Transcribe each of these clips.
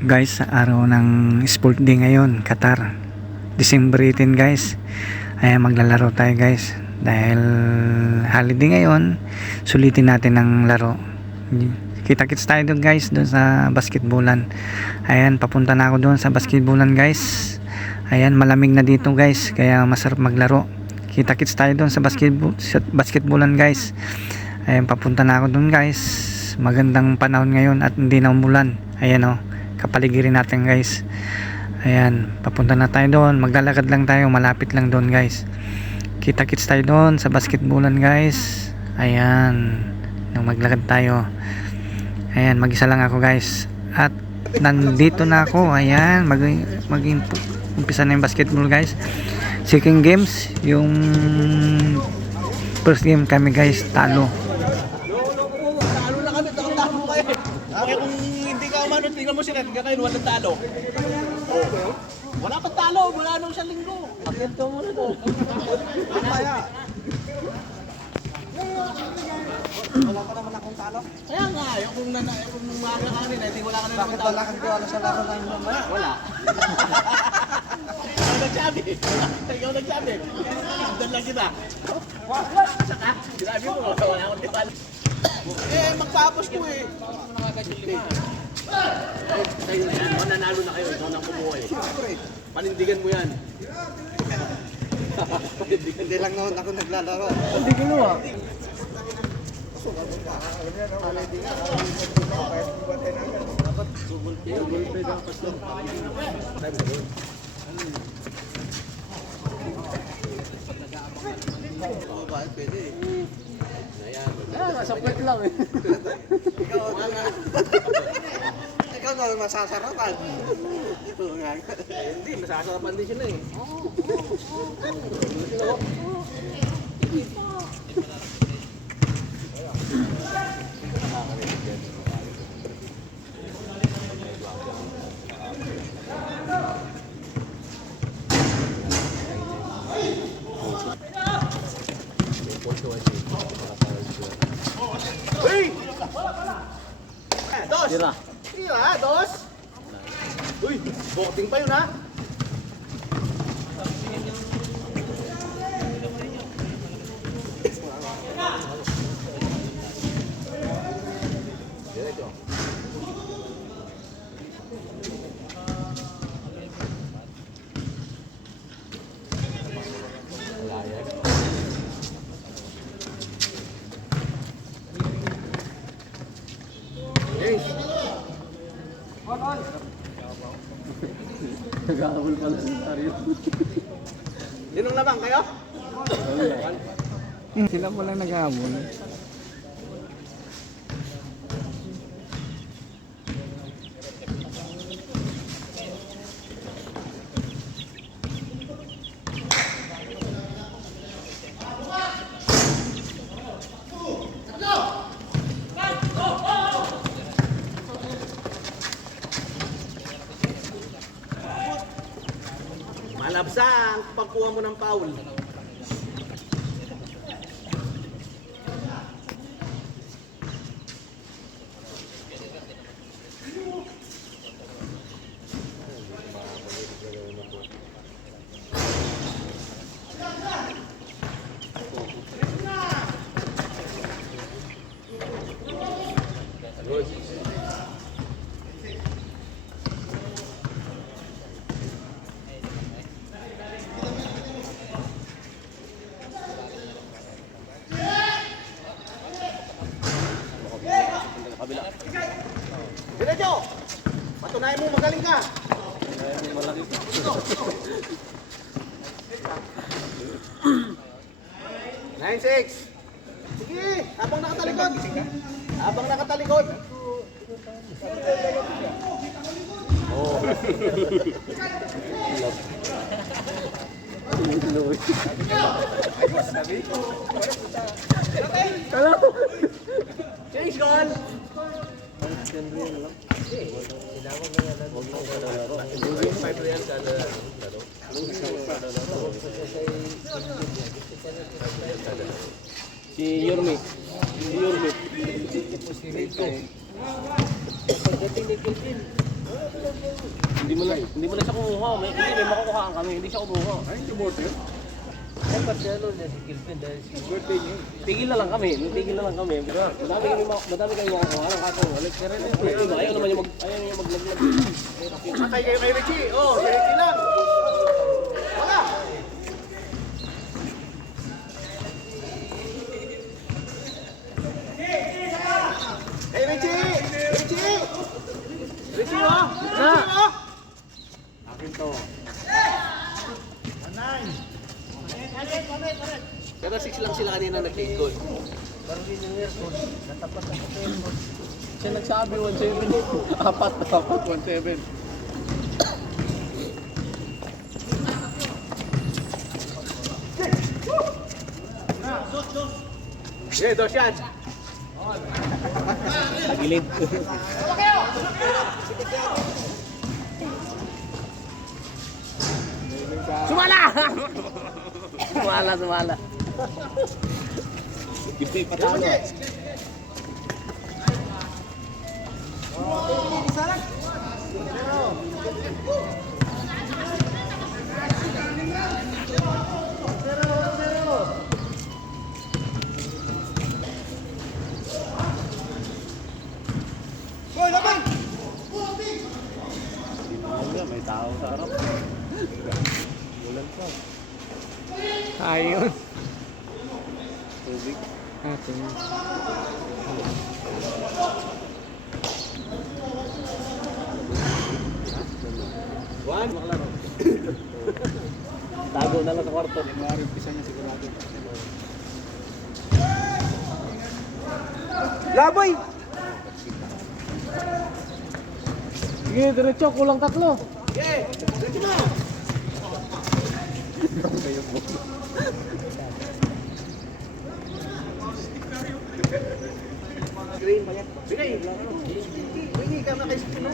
Guys, araw ng sport day ngayon, Qatar, December 18 guys. Ay maglalaro tayo guys. Dahil holiday ngayon, sulitin natin ang laro. Kita-kits tayo doon guys, doon sa basketballan. Ayan, papunta na ako doon sa basketballan guys. Ayan, malamig na dito guys, kaya masarap maglaro. Kita-kits tayo doon sa basketballan guys. Ayan, papunta na ako doon guys. Magandang panahon ngayon at hindi na umulan. Ayan o, kapaligirin natin guys. Ayan, papunta na tayo doon. Maglalakad lang tayo, malapit lang doon guys. Kita-kits tayo doon sa basketballan guys. Ayan, nung maglakad tayo. Ayan, mag-isa lang ako guys. At nandito na ako. Ayan, mag-umpisa na yung basketball guys. Second games, yung first game kami guys, talo. Tingnan mo sila, tingnan kayo, walang talo. Wala pa talo, wala nung isang linggo. Akit ka muna to. Wala pa naman akong talo. Kaya nga, yung kung maaga ka rin, hindi wala ka na naman talo. Bakit wala kang tiwala sa laro na yung mamaya? Wala. Ikaw nagsabi. Ikaw nagsabi. Doon lang kita. Saka, sinabi mo, wala akong tiwala. Magpapos ko eh. Kayo na yan, mananalo na kayo, ikaw nang bumuhay. Panindigan mo yan. Hindi lang naman ako naglalaro. Panindigan mo ah. Dapat subulpe daw pastor. Oo, bakit pwede eh. Nasa pwet lang eh. Ikaw na masasarapan. Hindi, masasarapan din sila eh. Dos! Tira, dos! Uy, boxing pa yun ha? Diretso. Nag-aabol pala si Mario. Yun ang labang kayo? Sila pala nag-aabol. Malabsang pagkuha mo ng foul. Diretso! Patunayan mo, magaling ka! Malaki pa. Nine, six! Sige! Habang nakatalikod! Habang nakatalikod! Oo. Change goal! Si Yormi. Si Yormi. Pagdating ni Kelvin, Hindi mo na siya kumuha. May makukuhaan kami. Hindi siya kumuha. Ay, hindi mo ito. Ay, Marcelo, si Kilpin dahil si birthday niya. Tigil na lang kami. Tigil na lang kami. Madami kayo makukuha. Kaso, alis ka rin. Ayaw naman yung maglaglag. Patay kayo kay Richie. Oh, si Richie lang. Wala. Hey, Richie! Richie! Richie, oh! Richie, oh! Akin to. Pero 6 lang sila kanina nag-take goal. Parang din yung aircon. Natapat ako sa aircon. Siya nagsabi 1-7. Apat, 1-7. Yeah, dos yan. Tagilid. Sumala! Sumala. Gipay patalo. May tao sa harap. Ulan pa. Ayun. Tubig. Juan? Tago na lang sa kwarto. January, umpisa niya sigurado. Laboy! Sige, diretso. Kulang 3. Okay, dito na. Bigay. Hingi ka na kay Spino.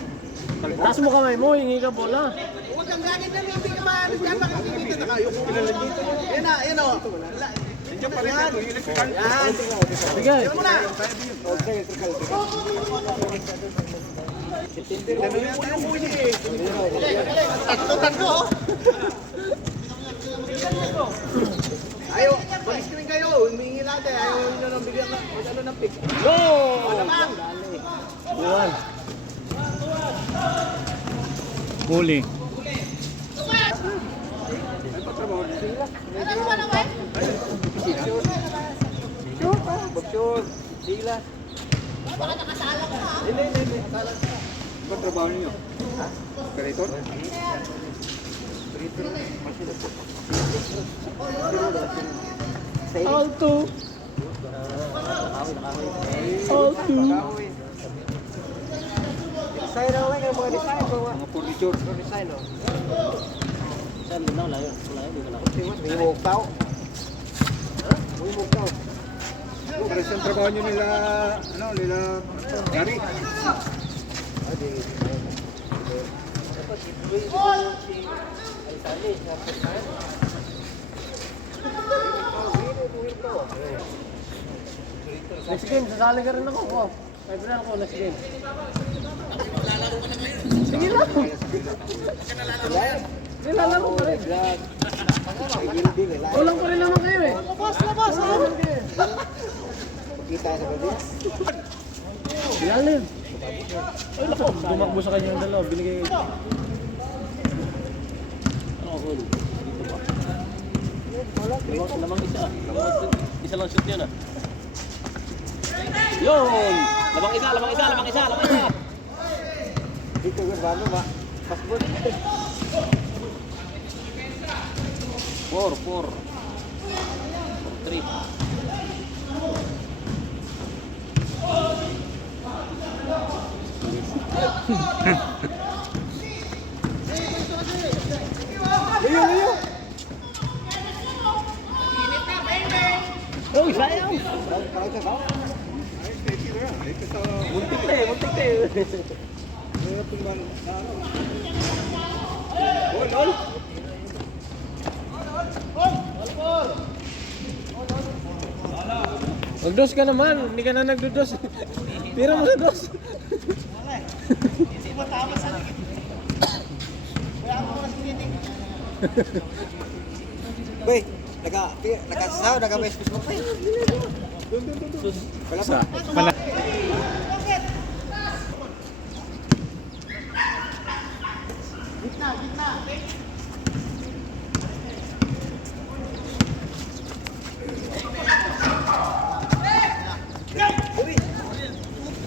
Taas mo kamay mo, hingi ka bola. Huwag kang gagawin na hindi ka maano dyan. Nakikita na kayo. Yan na, yan o. Nandiyan pa rin ito. Yan. Sige. Yan mo na. Tatlo. Ayaw, balis rin kayo. Humingi natin. Ayaw nyo nang bigyan ng pick. Go! Naman. Buwan. Huli. Bagsyon. Sila. Ba't trabaho ninyo? Ganito? Alto. Alto. Design na lang yung mga design. Mga furniture. Design o. Saan mo na? Layo. May mugtaw. May mugtaw. Pero saan trabaho nyo nila, nila Gary? Next game, sasali ka rin ako. Oh. May pinal ko, next game. Sige lang. Sige, lalaro ka rin. Kulang pa rin naman kayo eh. Labas! Kita sa gabi. Ilalim. Ay, naku. Dumakbo sa kanya yung dalawa. Binigay. Ano ako? Dito ba? Lamang isa. Isa lang shoot yun ah. Yun! Lamang isa. Dito yung balo ba? Passport. 4. 3. Layo! Oh, sayang! Parang sa tao? Ay, steady na yan. Ito sa... Muntik na eh. Kaya tingnan na ano. Ol! Magdos ka naman, hindi ka na nagdudos. Tira mo sa dos. Bay, nakasasaw, naka-Facebook mo pa eh. Wala pa. Wala.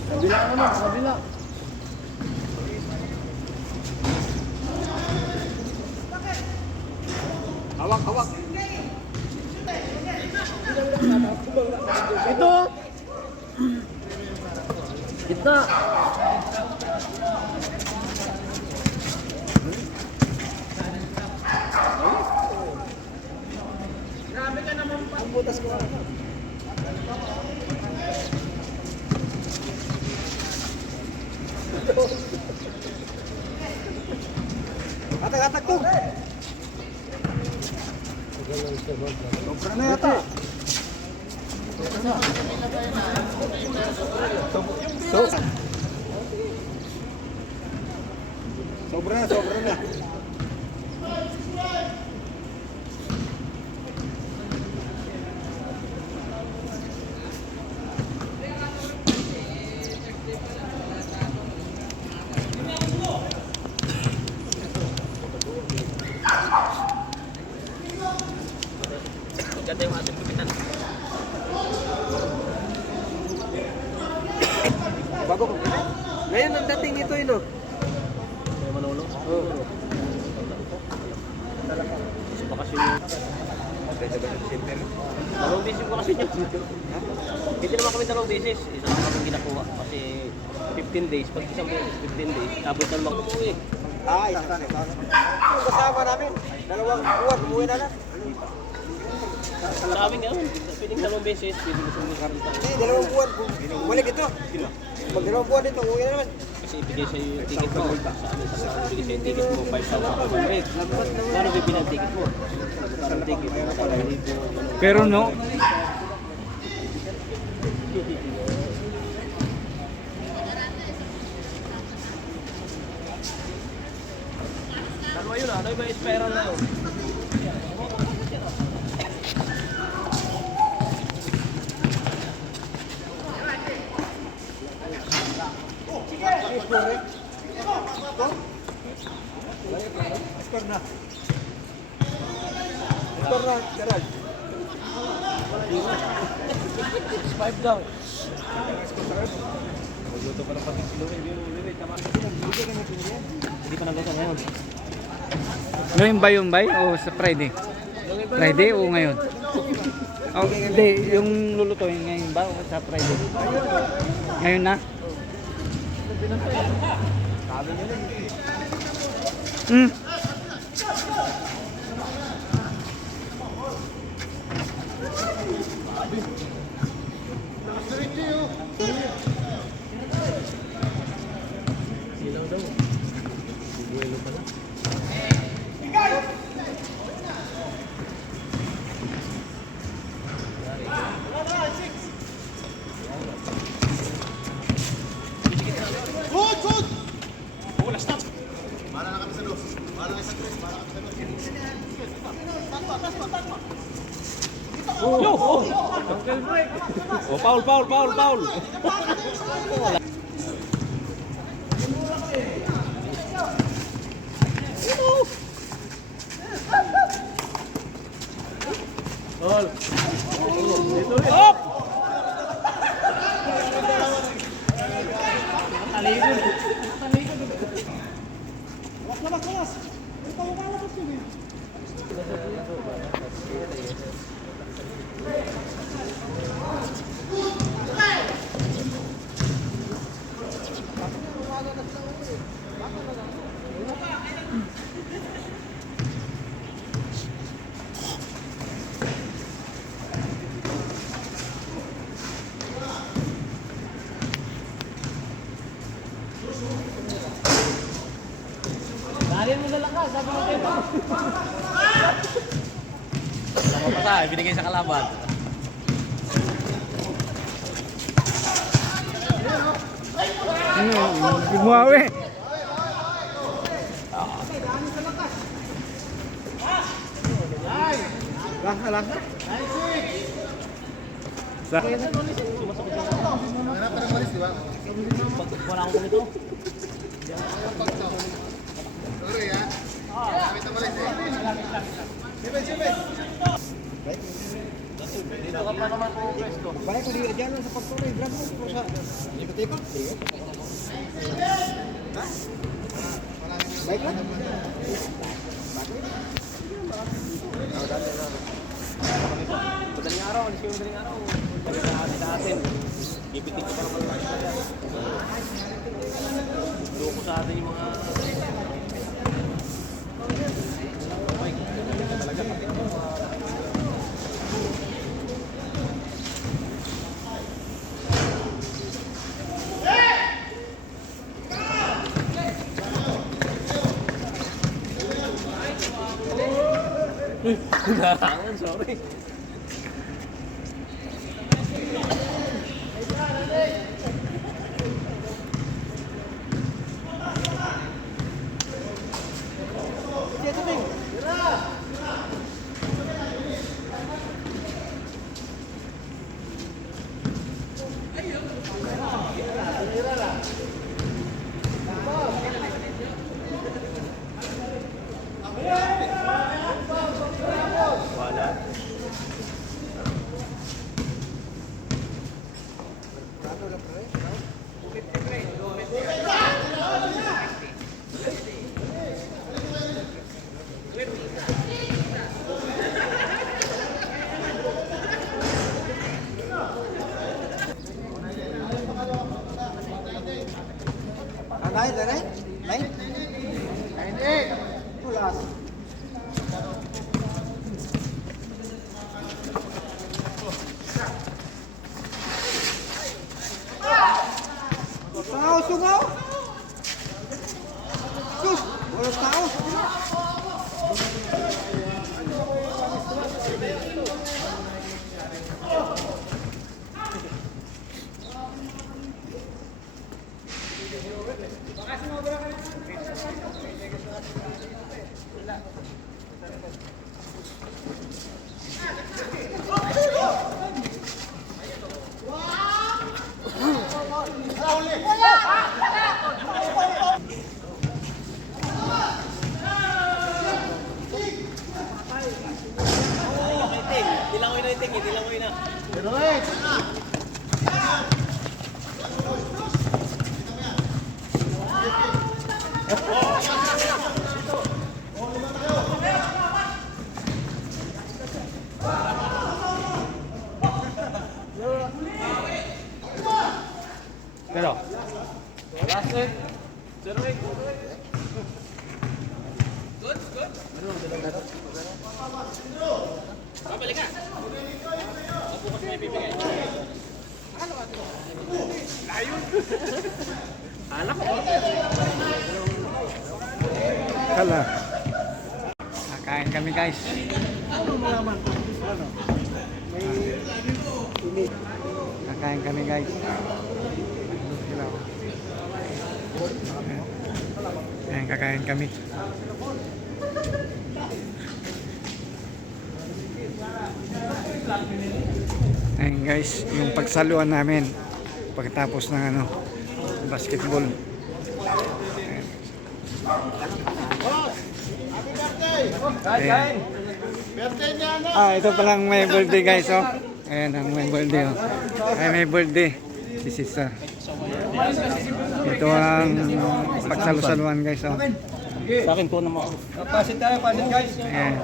Kabila naman, kabila. Hawak, hawak. Ito! Kita! Atak-atak tuh. Sobra na yata. Sobra na, sobra na. Ganda yung ating kumitan. Bago ko. Ngayon ang dating ito ino. May Manolo? Oo. Sa bakasyon yun. Dalawang beses yung bakasyon yun. Hindi naman kami dalawang beses. Isa lang kami ginakuha. Kasi 15 days. Pag isang beses, 15 days. Tapos na naman umuwi. Isa na. Yung kasama namin, 2 buwan, umuwi na lang. Sa amin nga, pwedeng dalawang beses. Pwedeng isang beses. Hindi, 2 buwan. Bumalik ito. Pag 2 buwan dito, umuwi na naman. Kasi ibigay sa'yo yung ticket mo. Sa amin, ibigay sa'yo yung ticket mo. 5,500. Gano'n bibili ang ticket mo? Ang ticket mo. 1,000. Pero no, Dalawa yun ah. Ano yung may spiral na yun? Score na. Score na, Gerald. 5 daw. Hindi pa nagluto ngayon. ngayon ba yung bay o sa Friday? Friday o ngayon? Oh, hindi, yung lulutuin ngayon ba o sa Friday? Ngayon na? Hmm. Yo! Oh! Oh, foul, foul, foul, foul! Gol! Up! Taligod! Dalian mo na lang ka, sabi mo kayo. Wala mo pa sa, binigay sa kalaban. Bumawi. Lasa. Wala akong kumito. Dito ka pa naman po pwesto. Balik ko di dyan sa pagtuloy. Grab mo. Sa ikot-ikot. Ha? Baik lang. Madaling araw, alis kayo madaling araw. Sabi sa atin. Ipitik ko pa naman lang sa dyan. Loko sa atin yung mga... Narangan, sorry. Lain. Lain. Pulas. Tao sungaw. Sus, walang tao. Dilangoy na iting, dilangoy na. Pero last set. 0-8. Babalik ka. Bukas may bibigay. Ayun. Anak ko. Kala. Kakain kami guys. Kakain kami guys. Ayan, kakain kami. Ayan guys, yung pagsaluan namin pagkatapos ng basketball. Ayan. Ito palang may birthday guys, oh. Ayan ang may birthday, oh. Ay, may birthday si Sister. Ito ang pagsalusaluan guys, oh. Sa akin po naman. Pasit guys. Ayan.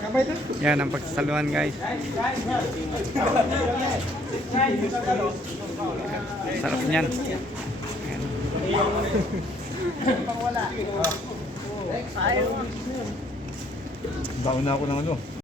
Kamay na. Yan ang pagsasaluan guys. Sarap niyan. Ayan. Baon na ako ng ano.